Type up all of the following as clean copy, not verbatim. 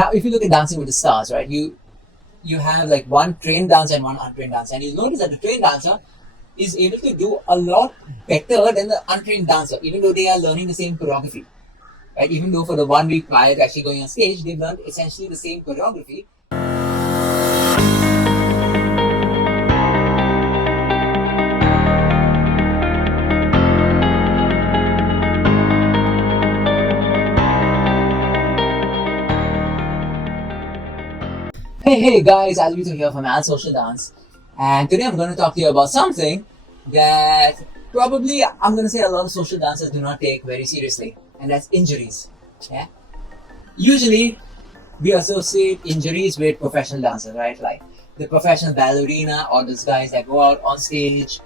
Now, if you look at Dancing with the Stars, right, you have like one trained dancer and one untrained dancer, and you notice that the trained dancer is able to do a lot better than the untrained dancer, even though they are learning the same choreography. Right? Even though for the 1 week prior to actually going on stage, they've learned essentially the same choreography. Hey guys, Alvito here from Al Social Dance, and today I'm going to talk to you about something that probably I'm going to say a lot of social dancers do not take very seriously, and that's injuries. Yeah, usually we associate injuries with professional dancers, right? Like the professional ballerina or those guys that go out on stage,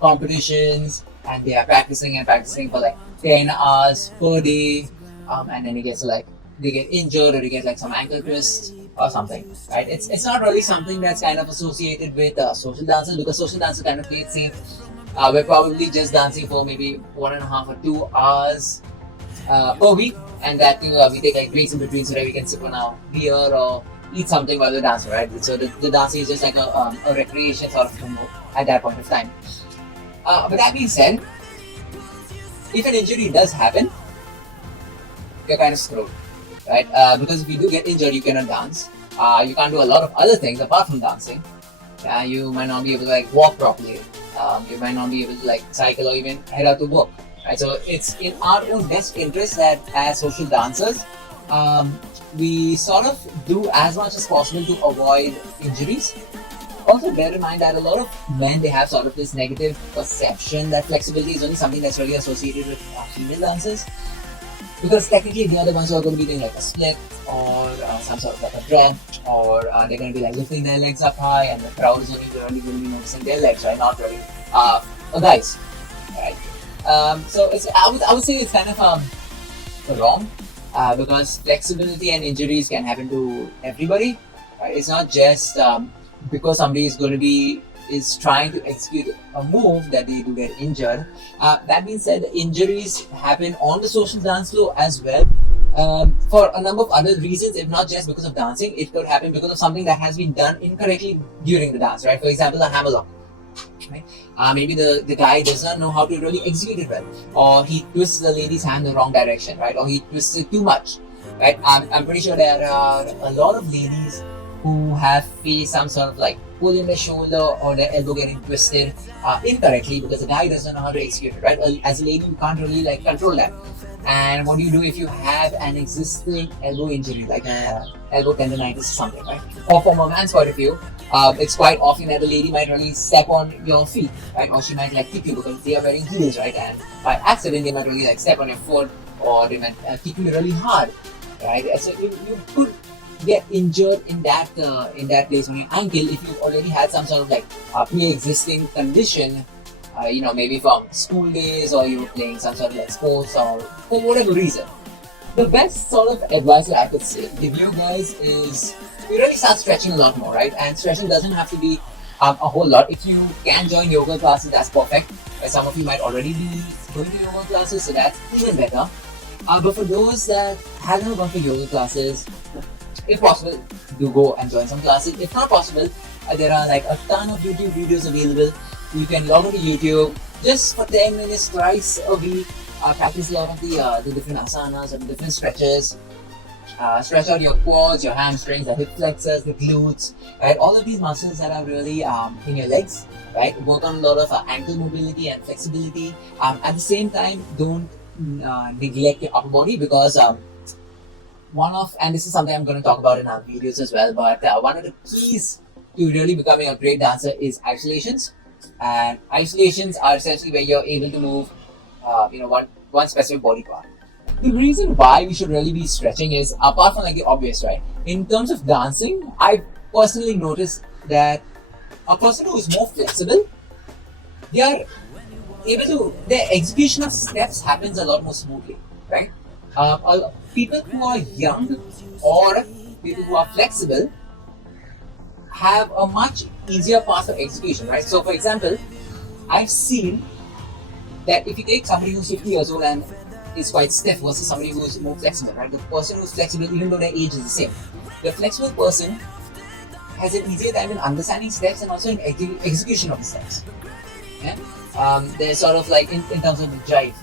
competitions, and they are practicing and practicing for like 10 hours per day, and then they get injured or they get like some ankle twist or something, right? It's not really something that's kind of associated with social dancers, because social dancers kind of play it safe. We're probably just dancing for maybe 1.5 or 2 hours per week, and that too we take like breaks in between so that we can sip on our beer or eat something while we're dancing, right? So the dancing is just like a recreation sort of thing at that point of time. But that being said, if an injury does happen, you're kind of screwed, right? Because if you do get injured, you cannot dance. You can't do a lot of other things apart from dancing. You might not be able to like walk properly. You might not be able to like cycle or even head out to work. Right? So it's in our own best interest that as social dancers, we sort of do as much as possible to avoid injuries. Also bear in mind that a lot of men, they have sort of this negative perception that flexibility is only something that's really associated with female dancers, because technically they are the ones who are going to be doing like a split or some sort of like a drag, or they're going to be like lifting their legs up high, and the crowd is only really going to be noticing their legs, right? Not really guys, right? So I would say it's kind of wrong, because flexibility and injuries can happen to everybody, right? It's not just because somebody is trying to execute a move that they do get injured. That being said, injuries happen on the social dance floor as well, for a number of other reasons. If not just because of dancing, it could happen because of something that has been done incorrectly during the dance, right? For example, a hammerlock. Right? Maybe the guy does not know how to really execute it well, or he twists the lady's hand the wrong direction, right? Or he twists it too much, right? I'm pretty sure there are a lot of ladies who have faced some sort of like pull in the shoulder or their elbow getting twisted incorrectly because the guy doesn't know how to execute it, right? As a lady, you can't really like control that. And what do you do if you have an existing elbow injury, like elbow tendonitis or something, right? Or from a man's point of view, it's quite often that the lady might really step on your feet, right? Or she might like kick you because they are wearing heels, right? And by accident, they might really like step on your foot, or they might kick you really hard, right? So you could get injured in that place on your ankle if you already had some sort of like pre-existing condition, maybe from school days, or you were playing some sort of like sports, or for whatever reason. The best sort of advice that I could say give you guys is you really start stretching a lot more, right? And stretching doesn't have to be a whole lot. If you can join yoga classes, that's perfect. Some of you might already be going to yoga classes, so that's even better. But for those that haven't gone for yoga classes, if possible, do go and join some classes. If not possible, there are like a ton of YouTube videos available. You can log on to YouTube just for 10 minutes twice a week. Practice a lot of the different asanas and the different stretches. Stretch out your quads, your hamstrings, the hip flexors, the glutes, right? All of these muscles that are really in your legs, right? Work on a lot of ankle mobility and flexibility. At the same time, don't neglect your upper body, because and this is something I'm going to talk about in our videos as well, but one of the keys to really becoming a great dancer is isolations. And isolations are essentially where you're able to move, one specific body part. The reason why we should really be stretching is, apart from like the obvious, right? In terms of dancing, I personally noticed that a person who is more flexible, they are able to, their execution of steps happens a lot more smoothly, right? People who are young or people who are flexible have a much easier path of execution, right? So, for example, I've seen that if you take somebody who's 50 years old and is quite stiff versus somebody who is more flexible, right? The person who's flexible, even though their age is the same, the flexible person has an easier time in understanding steps and also in execution of the steps. Yeah? They're sort of like in terms of the jive,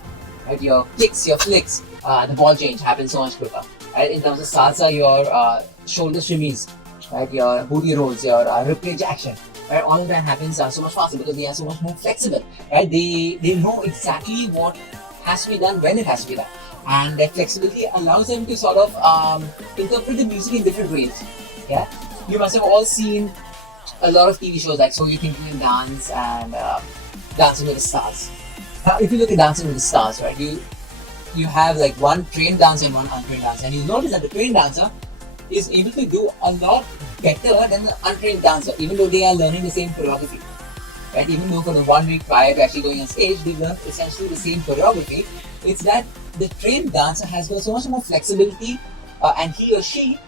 right? Your kicks, your flicks, the ball change happens so much quicker. Right? In terms of salsa, your shoulder shimmies, right? Your booty rolls, your rib cage action, right? All of that happens so much faster because they are so much more flexible, right? They know exactly what has to be done when it has to be done, and that flexibility allows them to sort of interpret the music in different ways. Yeah, you must have all seen a lot of TV shows like So You Think You Can Dance and Dancing with the Stars. Now, if you look at Dancing with the Stars, right, you have like one trained dancer and one untrained dancer, and you notice that the trained dancer is able to do a lot better than the untrained dancer, even though they are learning the same choreography. Right? Even though for the 1 week prior to actually going on stage, they learn essentially the same choreography. It's that the trained dancer has got so much more flexibility, and he or she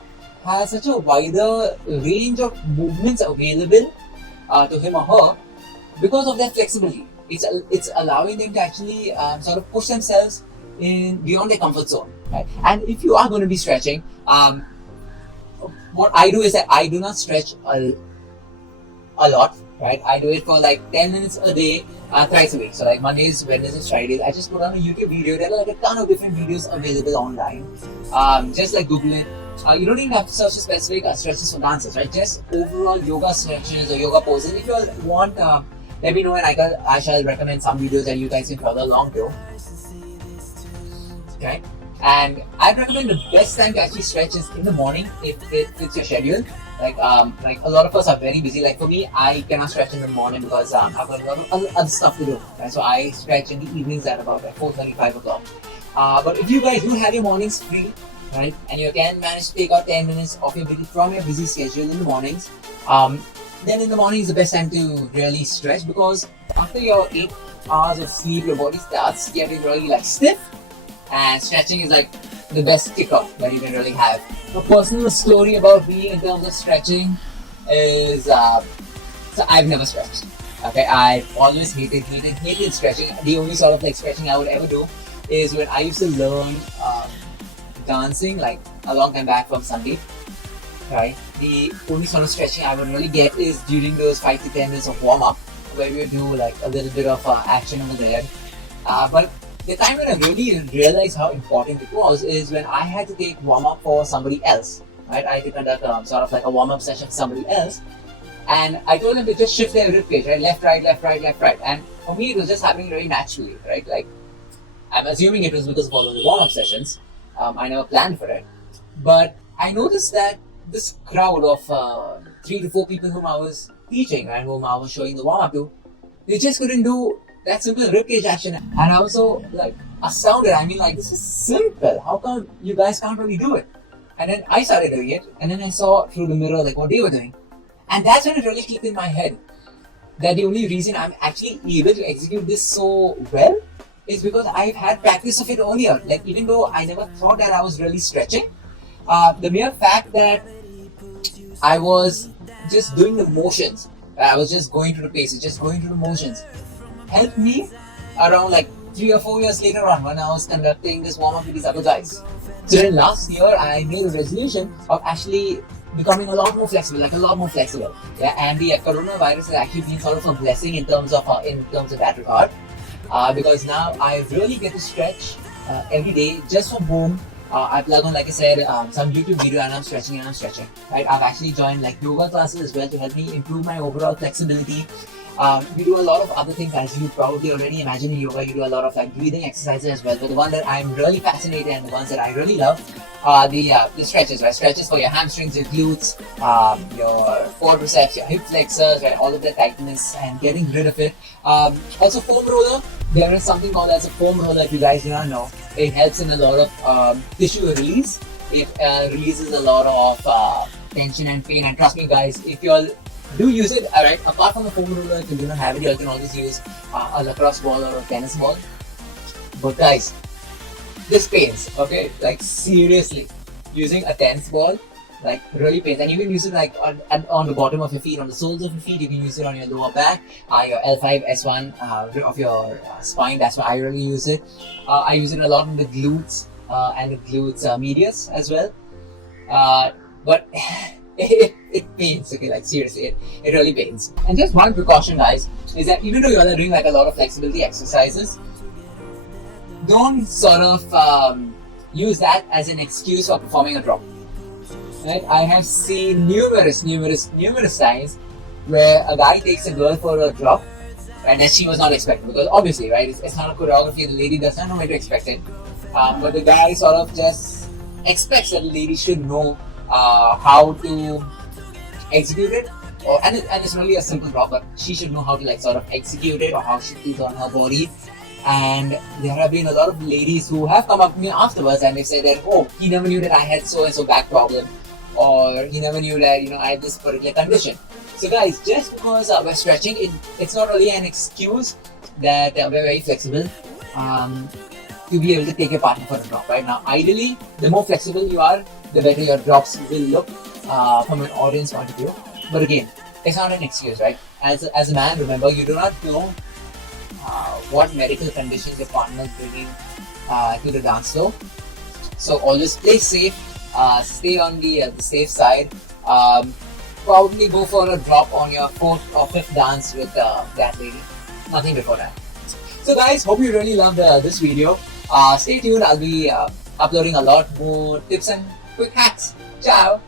has such a wider range of movements available to him or her because of their flexibility. It's allowing them to actually sort of push themselves in beyond their comfort zone. Right? And if you are going to be stretching, what I do is that I do not stretch a lot. Right, I do it for like 10 minutes a day, thrice a week. So like Mondays, Wednesdays, Fridays, I just put on a YouTube video. There are like a ton of different videos available online. Just like Google it. You don't even have to search for specific stretches for dancers, right? Just overall yoga stretches or yoga poses. If you all want, let me know and I shall recommend some videos that you guys can follow along to. Okay. And I'd recommend the best time to actually stretch is in the morning if it fits your schedule. Like a lot of us are very busy. Like for me, I cannot stretch in the morning because I've got a lot of other stuff to do. Right? So I stretch in the evenings at about like 4:30, 5 o'clock. But if you guys do have your mornings free, right, and you can manage to take out 10 minutes of from your busy schedule in the mornings, then in the morning is the best time to really stretch because after your 8 hours of sleep, your body starts getting really like stiff. And stretching is like the best kicker that you can really have. A personal story about me in terms of stretching is so I've never stretched. Okay, I've always hated stretching. The only sort of like stretching I would ever do is when I used to learn dancing like a long time back from Sunday. Right, the only sort of stretching I would really get is during those 5 to 10 minutes of warm up where we would do like a little bit of action over there. But the time when I really realized how important it was is when I had to take warm-up for somebody else. Right? I had to conduct sort of like a warm-up session for somebody else. And I told them to just shift their rib cage, right? Left, right, left, right, left, right. And for me, it was just happening very naturally, right? Like, I'm assuming it was because of all of the warm-up sessions. I never planned for it. But I noticed that this crowd of 3 to 4 people whom I was teaching and whom I was showing the warm-up to, they just couldn't do that simple ribcage action, and I was so like astounded. I mean, like, this is simple. How come you guys can't really do it? And then I started doing it, and then I saw through the mirror like what they were doing, and that's when it really clicked in my head that the only reason I'm actually able to execute this so well is because I've had practice of it earlier. Like even though I never thought that I was really stretching, the mere fact that I was just doing the motions, I was just going through the paces, just going through the motions, helped me around like 3 or 4 years later on when I was conducting this warm-up with these other guys. So then last year I made a resolution of actually becoming a lot more flexible, Yeah, and the coronavirus has actually been sort of a blessing in terms of that regard, because now I really get to stretch every day just from home. I plug on, like I said, some YouTube video and I'm stretching. Right, I've actually joined like yoga classes as well to help me improve my overall flexibility. We do a lot of other things, as you probably already imagine in yoga. You do a lot of like breathing exercises as well. But the one that I'm really fascinated and the ones that I really love are the stretches, right? Stretches for your hamstrings, your glutes, your quadriceps, your hip flexors, right? All of the tightness and getting rid of it. Also, foam roller. There is something called as a foam roller. If you guys do not know, it helps in a lot of tissue release. It releases a lot of tension and pain. And trust me, guys, if you're do use it, alright. Apart from a foam roller, if you do not have it, you can always use a lacrosse ball or a tennis ball. But guys, this pains, okay? Like seriously, using a tennis ball like really pains. And you can use it like on the bottom of your feet, on the soles of your feet. You can use it on your lower back, your L5, S1 of your spine. That's why I really use it. I use it a lot in the glutes and the glutes medius as well. But it pains, okay, like seriously, it really pains. And just one precaution, guys, is that even though you are doing like a lot of flexibility exercises, don't sort of use that as an excuse for performing a drop. Right? I have seen numerous times where a guy takes a girl for a drop and that she was not expecting, because obviously, right, it's not a choreography, the lady does not know when to expect it. But the guy sort of just expects that the lady should know how to execute it, and it's really a simple drop, but she should know how to like sort of execute it or how she feels on her body. And there have been a lot of ladies who have come up to me afterwards and they said that, oh, he never knew that I had so and so back problem, or he never knew that I had this particular condition. So guys, just because we're stretching, it's not really an excuse that we're very flexible to be able to take your partner for a drop. Right now, ideally, the more flexible you are, the better your drops will look from an audience point of view. But again, it's not an excuse, right? As a man, remember, you do not know what medical conditions your partner is bringing to the dance floor. So always play safe, stay on the safe side. Probably go for a drop on your 4th or 5th dance with that lady. Nothing before that. So guys, hope you really loved this video. Stay tuned, I'll be uploading a lot more tips and quick hacks. Ciao!